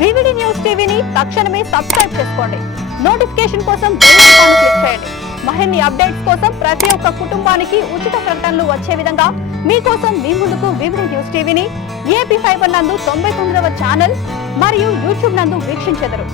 VVD news టీవీని తక్షణమే subscribe చేసుకోండి. నోటిఫికేషన్ కోసం బెల్ ఐకాన్ క్లిక్ చేయండి. మరిన్ని అప్డేట్స్ కోసం ప్రతి ఒక్క కుటుంబానికి ఉచిత ప్రకటనలు వచ్చే విధంగా మీకోసం మీ ముందుకు వివిడి న్యూస్ టీవీని ఏపీ ఫైబర్ నందు 99వ ఛానల్ మరియు యూట్యూబ్ నందు వీక్షించెదరు.